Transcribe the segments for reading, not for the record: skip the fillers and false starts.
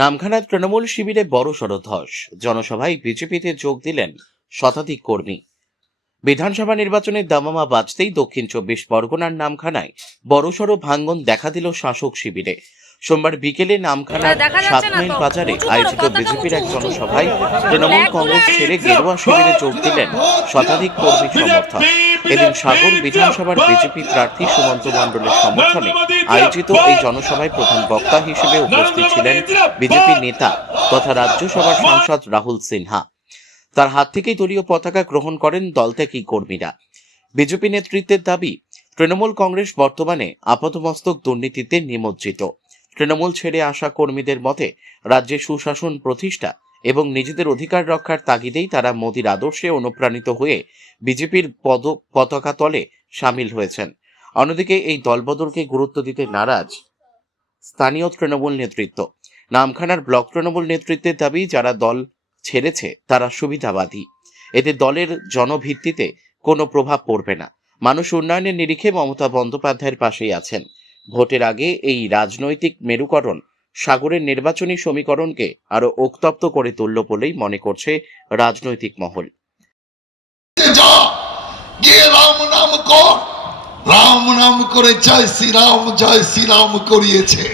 নামখানার তৃণমূল শিবিরে বড়সড় ধস, জনসভায় বিজেপিতে যোগ দিলেন শতাধিক কর্মী। বিধানসভা নির্বাচনের দামামা বাজতেই দক্ষিণ 24 পরগনার নামখানায় বড়সড় ভাঙন দেখা দিল শাসক শিবিরে। সোমবার বিকেলে নামখানার 7 মাইল বাজারে আয়োজিত বিজেপির এক জনসভায় তৃণমূল কংগ্রেস ছেড়ে গেরুয়া শিবিরে যোগ দিলেন শতাধিক কর্মী সমর্থক। এদিন সাগর বিধানসভার বিজেপি প্রার্থী সুমন্ত মণ্ডলের সমর্থনে আয়োজিত এই জনসভায় প্রধান বক্তা হিসেবে উপস্থিত ছিলেন বিজেপি নেতা তথা রাজ্যসভার সাংসদ রাহুল সিনহা। তার হাত থেকেই দলীয় পতাকা গ্রহণ করেন দলত্যাগী কর্মীরা। বিজেপি নেতৃত্বের দাবি, তৃণমূল কংগ্রেস বর্তমানে আপাতমস্তক দুর্নীতিতে নিমজ্জিত। তৃণমূল ছেড়ে আসা কর্মীদের মতে রাজ্যে সুশাসন প্রতিষ্ঠা এবং নিজেদের অধিকার রক্ষার তাগিদেই তারা মোদির আদর্শে অনুপ্রাণিত হয়ে বিজেপির পতাকা তলে সামিল হয়েছেন। অন্যদিকে এই দলবদলকে গুরুত্ব দিতে নারাজ স্থানীয় তৃণমূল নেতৃত্ব। নামখানার ব্লক তৃণমূল নেতৃত্বের দাবি, যারা দল ছেড়েছে তারা সুবিধাবাদী, এতে দলের জনভিত্তিতে কোনো প্রভাব পড়বে না। মানুষ উন্নয়নের নিরিখে মমতা বন্দ্যোপাধ্যায়ের পাশেই আছেন। ভোটের আগে এই রাজনৈতিক মেরুকরণ সাগরের নির্বাচনী সমীকরণকে আরো উত্তপ্ত করে তুলল বলেই মনে করছে রাজনৈতিক মহল। রাম নাম করে জয় শ্রীরাম করিয়েছে।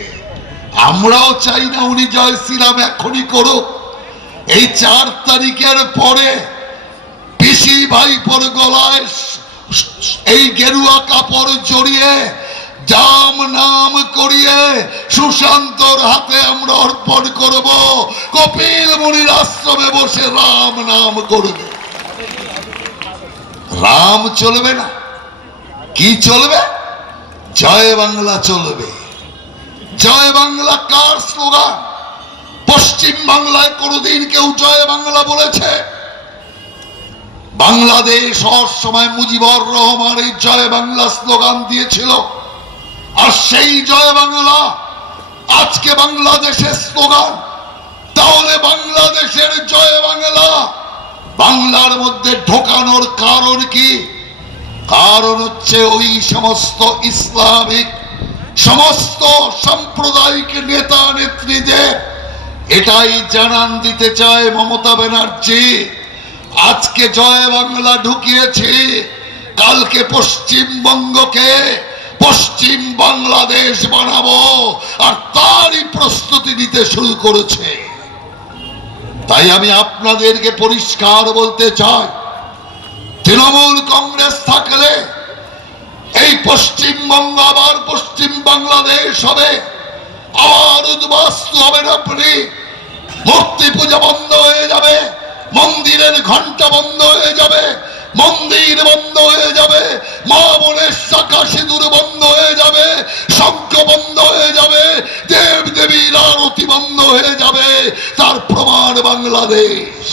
আমরাও চাই না উনি জয় শ্রীরাম এখনই করুক। এই 4 তারিখের পরে পিসি ভাইপোর গলায় এই গেরুয়া কাপড় জড়িয়ে রাম নাম করিয়ে সুশান্তর হাতে আমরা অর্পণ করব। কপিল মুনির আশ্রমে বসে রাম নাম করবে। রাম চলবে না, কি চলবে? জয় বাংলা চলবে। জয় বাংলা কার স্লোগান? পশ্চিম বাংলায় কোনদিন কেউ জয় বাংলা বলেছে? বাংলাদেশ হওয়ার সময় মুজিবুর রহমান এই জয় বাংলা স্লোগান দিয়েছিল। আর সেই জয় বাংলা আজকে বাংলাদেশের স্লোগান। তাহলে বাংলাদেশের জয় বাংলা বাংলার মধ্যে ঢোকানোর কারণ কি? কারণ হচ্ছে ওই সমস্ত ইসলামিক সমস্ত সাম্প্রদায়িক নেতা নেত্রীদের এটাই জানান দিতে চায় মমতা ব্যানার্জি। আজকে জয় বাংলা ঢুকিয়েছে, কালকে পশ্চিমবঙ্গকে পশ্চিম বাংলাদেশ বানাবো, আর তারই প্রস্তুতি নিতে শুরু করেছে। তাই আমি আপনাদেরকে পরিষ্কার বলতে চাই, তৃণমূল কংগ্রেস থাকলে এই পশ্চিমবঙ্গ আবার পশ্চিম বাংলাদেশ হবে, আবার উদ্বাস্তু হবেন আপনি। মূর্তি পূজা বন্ধ হয়ে যাবে, মন্দিরের ঘন্টা বন্ধ হয়ে যাবে, মন্দির বন্ধ হয়ে যাবে, মা বোনের শাখা সিঁদুর বন্ধ হয়ে যাবে, শঙ্খ বন্ধ হয়ে যাবে, দেব দেবীর আরতি বন্ধ হয়ে যাবে। তার প্রমাণ বাংলাদেশ।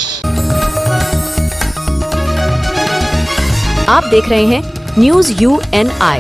आप देख रहे हैं न्यूज़ UNI।